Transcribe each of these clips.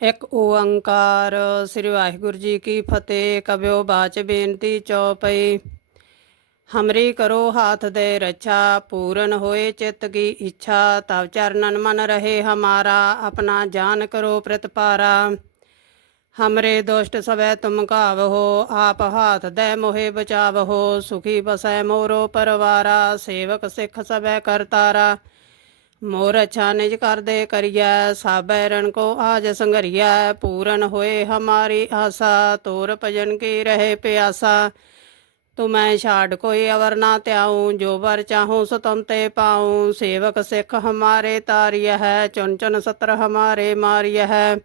ਇਕ ਓੰਕਾਰ, ਸ੍ਰੀ ਵਾਹਿਗੁਰੂ ਜੀ ਕੀ ਫਤਿਹ ਕਬਿਓ ਬਾਚ ਬੇਨਤੀ ਚਉਪਈ ਹਮਰੀ ਕਰੋ ਹਾਥ ਦੇ ਰਛਾ, ਪੂਰਨ ਹੋਏ ਚਿੱਤ ਕੀ ਇੱਛਾ, ਤਵ ਚਰਨਨ ਮਨ ਰਹੇ ਹਮਾਰਾ, ਆਪਣਾ ਜਾਨ ਕਰੋ ਪ੍ਰਤਪਾਰਾ। ਹਮਰੇ ਦੁਸ਼ਟ ਸਵੈ ਤੁਮ ਕਾਵਹੋ ਆਪ ਹਾਥ ਦੇ ਮੋਹਿ ਬਚਾਵਹੋ, ਸੁਖੀ ਬਸੈ ਮੋਰੋ ਪਰਵਾਰਾ, ਸੇਵਕ ਸਿੱਖ ਸਵੈ ਕਰਤਾਰਾ। ਮੋਰ ਅੱਛਾ ਨਿਜ ਕਰਦੇ ਕਰੀਐ, ਸਾਬੈ ਰਣ ਕੋ ਆਜ ਸੰਘਰੀਐ, ਪੂਰਨ ਹੋਏ ਹਮਾਰੀ ਆਸਾ, ਤੋਰ ਭਜਨ ਕੀ ਰਹੇ ਪਿਆਸਾ। ਤੁਮੈ ਛਾੜ ਕੋਈ ਅਵਰ ਨਾ ਤਿਆਉ ਜੋ ਵਰ ਚਾਹੂੰ ਸੋ ਤੁਮ ਤੇ ਪਾਉ। ਸੇਵਕ ਸਿੱਖ ਹਮਾਰੇ ਤਾਰਿਯ ਹੈ ਚੁਨ ਚੁਨ ਸਤਰ ਹਮਾਰੇ ਮਾਰਿਯ ਹੈ।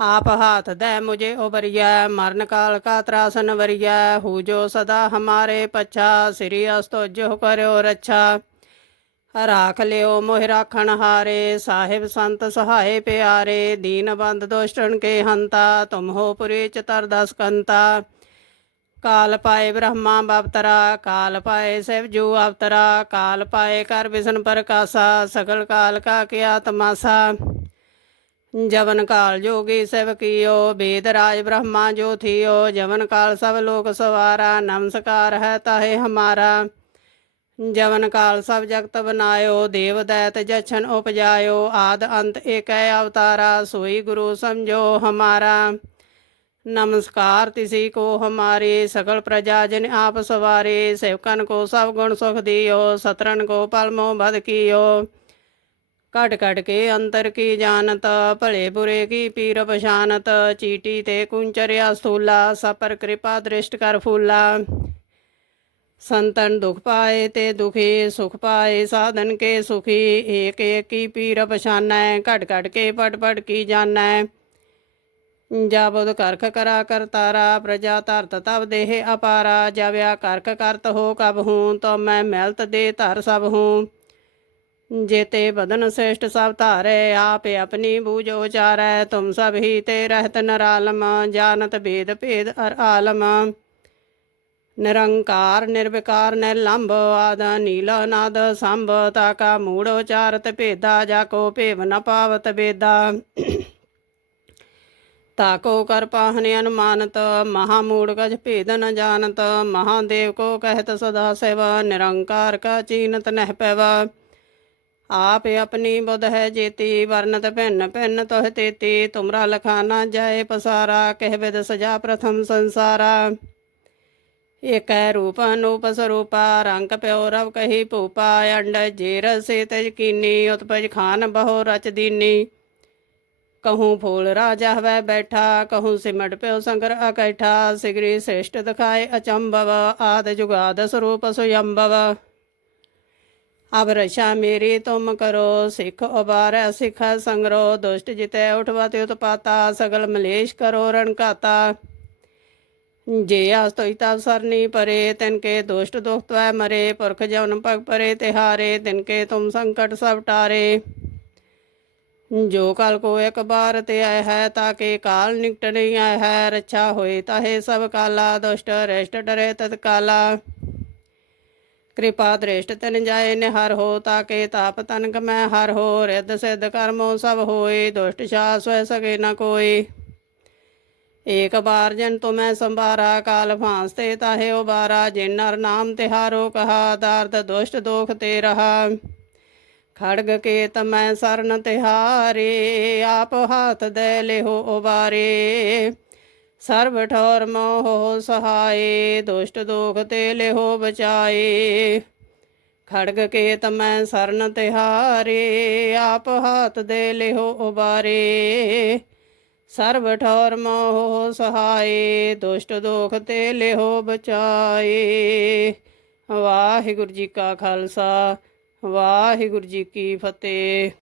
ਆਪ ਹਾਥ ਦੇ ਮੁਝੇ ਉਬਰਿਐ ਮਰਨ ਕਾਲ ਕਾ ਤਰਾਸਨ ਵਰਿਆ ਹੂ ਜੋ ਸਦਾ ਹਮਾਰੇ ਪਛਾ, ਸ੍ਰੀ ਅਸਤੋ ਜੋ ਕਰਿਓ ਰੱਛਾ। ਰਾਖ ਲਿਓ ਮੋਹਿ ਰਾਖਣ ਹਾਰੇ, ਸਾਹਿਬ ਸੰਤ ਸਹਾਏ ਪਿਆਰੇ, ਦੀਨ ਬੰਦ ਦੁਸ਼ਟਨ ਕੇ ਹੰਤਾ, ਤੁਮ ਹੋ ਪੁਰੀ ਚਤਰ ਦਸ ਕੰਤਾ। ਕਾਲ ਪਾਏ ਬ੍ਰਹਮਾ ਬਵਤਰਾ ਕਾਲ ਪਾਏ ਸਿਵ ਜੂ ਅਵਤਰਾ, ਕਾਲ ਪਾਏ ਕਰ ਵਿਸ਼ਨ ਪ੍ਰਕਾਸ਼ਾ, ਸਗਲ ਕਾਲ ਕਾ ਕਿਆ ਤਮਾਸਾ ਜਵਨ ਕਾਲ ਜੋਗੀ ਸਿਵ ਕੀਓ, ਬੇਦ ਰਾਜ ਬ੍ਰਹਮਾ ਜੋ ਥੀਓ, ਜਵਨ ਕਾਲ ਸਭ ਲੋਕ ਸਵਾਰਾ, ਨਮਸਕਾਰ ਹੈ ਤਾਹੇ ਹਮਾਰਾ। ਜਵਨ ਕਾਲ ਸਭ ਜਗਤ ਬਨਾਇਓ, ਦੇਵ ਦੈਤ ਜਛਨ ਉਪਜਾਇਓ, ਆਦ ਅੰਤ ਏਕੈ ਅਵਤਾਰਾ, ਸੋਈ ਗੁਰੂ ਸਮਝੋ ਹਮਾਰਾ। ਨਮਸਕਾਰ ਤਿਸੀ ਕੋ ਹਮਾਰੇ ਸਕਲ ਪ੍ਰਜਾ ਜਨ ਆਪ ਸਵਾਰੇ, ਸੇਵਕਨ ਕੋ ਸਭ ਗੁਣ ਸੁਖ ਦਿਓ ਸਤਰਨ ਕੋ ਪਲਮੋ ਬਦ ਕੀਓ। ਘਟ ਘਟ ਕੇ ਅੰਤਰ ਕੀ ਜਾਣਤ, ਭਲੇ ਬੁਰੇ ਕੀ ਪੀਰ ਪਛਾਨਤ, ਚੀਟੀ ਤੇ ਕੁੰਚਰਿਆ ਸਥੂਲਾ, ਸਪਰ ਕਿਰਪਾ ਦ੍ਰਿਸ਼ਟ ਕਰ ਫੂਲਾ। ਸੰਤਨ ਦੁਖ ਪਾਏ ਤੇ ਦੁਖੀ ਸੁਖ ਪਾਏ, ਸਾਧਨ ਕੇ ਸੁਖੀ, ਏਕ ਏਕ ਕੀ ਪੀਰ ਪਛਾਨੈ, ਘਟ ਘਟ ਕੇ ਪਟ ਪਟ ਕੀ ਜਾਣੈ। ਜਾਬਦ ਕਰਖ ਕਰਾ ਕਰਤਾਰਾ ਪ੍ਰਜਾ ਧਰਤ ਤਬ ਦੇਹ ਅਪਾਰਾ ਜਵਿਆ ਕਰਖ ਕਰਤ ਹੋ ਕਬ ਹੂੰ, ਤੋ ਮੈਂ ਮਹਿਲਤ ਦੇ ਧਰ ਸਭ ਹੂੰ। ਜੇਤੇ ਬਦਨ ਸ੍ਰੇਸ਼ਟ ਸਭ ਧਾਰੇ, ਆਪੇ ਆਪਣੀ ਬੂਝ ਉਚਾਰੈ, ਤੁਮ ਸਭ ਹੀ ਤੇ ਰਹਿਤ ਨਰਾਲਮ, ਜਾਣਤ ਭੇਦ ਭੇਦ ਅਰ ਆਲਮ। ਨਿਰੰਕਾਰ, ਨਿਰਵਿਕਾਰ, ਨਿਰਲੰਭ, ਆਦ, ਨੀਲ ਨਾਦ ਸੰਭ, ਤਾਕਾ, ਮੂੜ, ਉਚਾਰਤ, ਭੇਦਾ, ਜਾ ਕੋ ਭੇਵ ਨ ਪਾਵਤ ਬੇਦਾ ਤਾਕੋ ਕਰ ਪਾਹਨ ਅਨੁਮਾਨਤ, ਮਹਾ ਮੂੜ ਗਜ ਭੇਦ ਨ ਜਾਣਤ ਮਹਾਦੇਵ ਕੋ ਕਹਿਤ ਸਦਾ ਸਿਵ, ਨਿਰੰਕਾਰ ਕਾ ਚੀਨਤ ਨਹਿ ਪੈਵ। ਆਪ ਆਪਣੀ ਬੁਧ ਹੈ ਜੇਤੀ, ਵਰਨਤ ਭਿੰਨ ਭਿੰਨ ਤੋਹ ਤੇਤੀ, ਤੁਮਰਾ ਲਖਾ ਜਾਏ ਪਸਾਰਾ, ਕਹਿ ਵਿਦ ਸਜਾ ਪ੍ਰਥਮ ਸੰਸਾਰਾ। ਏਕੈ ਰੂਪ ਅਨੂਪ ਸਰੂਪਾ, ਰੰਗ ਪਿਓ ਰਵ ਕਹੀ ਭੂਪਾ, ਅੰਡ ਜੇਰ ਰਸੇ ਤਜ ਕੀਨੀ ਉਤਪਜ ਖਾਨ ਬਹੁ ਰਚ ਦੀਨੀ। ਕਹੂੰ ਫੂਲ ਰਾਜਾ ਹਵੈ ਬੈਠਾ, ਕਹੂੰ ਸਿਮਟ ਪਿਓ ਸੰਗਰ ਅਕੈਠਾ, ਸਿਗਰੀ ਸ੍ਰੇਸ਼ਟ ਦਿਖਾਏ ਅਚੰਭਵ, ਆਦ ਜੁਗਾਦ ਸਰੂਪ ਸੁਯੰਭਵ। ਅਬ ਰਸ਼ਾ ਮੇਰੀ ਤੁਮ ਕਰੋ, ਸਿੱਖ ਉਬਾਰੈ, ਸਿਖ ਸੰਗਰੋ, ਦੁਸ਼ਟ ਜਿਤੈ ਉਠਵਤ ਉਤਪਾਤਾ, ਸਗਲ ਮਲੇਸ਼ ਕਰੋ ਰਣਕਾਤਾ ਘਾਤਾ ਜੇ ਆਸ ਤੋਈ ਤਾ ਸਰਨੀ ਪਰੇ, ਤਿਨ ਕੇ ਦੁਸ਼ਟ ਦੁਖ ਤਵੈ ਮਰੇ, ਪੁਰਖ ਜਨ ਪਰੇ, ਤਿਹਾਰੇ, ਤਿਨ ਕੇ ਤੁਮ ਸੰਕਟ ਸਭ ਟਾਰੇ। ਜੋ ਕਾਲ ਕੋ ਇੱਕ ਬਾਰ ਤੇ ਆਇ ਹੈ ਤਾਕੇ ਕਾਲ ਨਿਕਟ ਨਹੀਂ ਆਇ ਹੈ, ਰੱਛਾ ਹੋਏ ਤਾਹੇ ਸਭ ਕਾਲਾ, ਦੁਸ਼ਟ ਰਿਸ਼ਟ ਡਰੇ ਤਤ ਕਾਲਾ। ਕਿਰਪਾ ਦ੍ਰਿਸ਼ਟ ਤਨ ਜਾਏ ਨਿਹਰ ਹੋ ਤਾਕੇ ਤਾਪ ਤਨਕ ਮੈਂ ਹਰ ਹੋ, ਰਿੱਧ ਸਿੱਧ ਕਰਮੋ ਸਭ ਹੋਏ, ਦੁਸ਼ਟ ਸ਼ਾਸ ਹੋਇ ਸਕੇ ਨ ਕੋਈ। ਏਕ ਬਾਰ ਜਨ ਤੁਮੈ ਸੰਭਾਰਾ ਕਾਲ ਫਾਂਸ ਤੇ ਤਾਹੇ ਉਬਾਰਾ, ਜਿਨ ਨਰ ਨਾਮ ਤਿਹਾਰੋ ਕਹਾ, ਦਰਦ ਦੁਸ਼ਟ ਦੋਖ ਤੇ ਰਹਾ। ਖੜਗ ਕੇ ਤਮੈ ਸਰਨ ਤਿਹਾਰੇ, ਆਪ ਹਾਥ ਦੇ ਲਿਹੋ ਉਬਾਰੇ। ਸਰਬ ਠੌਰ ਮੋਹ ਸਹਾਏ, ਦੁਸ਼ਟ ਦੋਖ ਤੇ ਲਿਹੋ ਬਚਾਏ। ਖੜਗ ਕੇ ਤਮੈ ਸਰਨ ਤਿਹਾਰੇ, ਆਪ ਹਾਥ ਦੇ ਲਿਹੋ ਉਬਾਰੇ। ਸਰਬ ਠੌਰ ਮੋਹ ਸਹਾਏ, ਦੁਸ਼ਟ ਦੋਖ ਤੇ ਲਿਹੋ ਬਚਾਏ। ਵਾਹਿਗੁਰੂ ਜੀ ਕਾ ਖਾਲਸਾ, ਵਾਹਿਗੁਰੂ ਜੀ ਕੀ ਫਤਿਹ।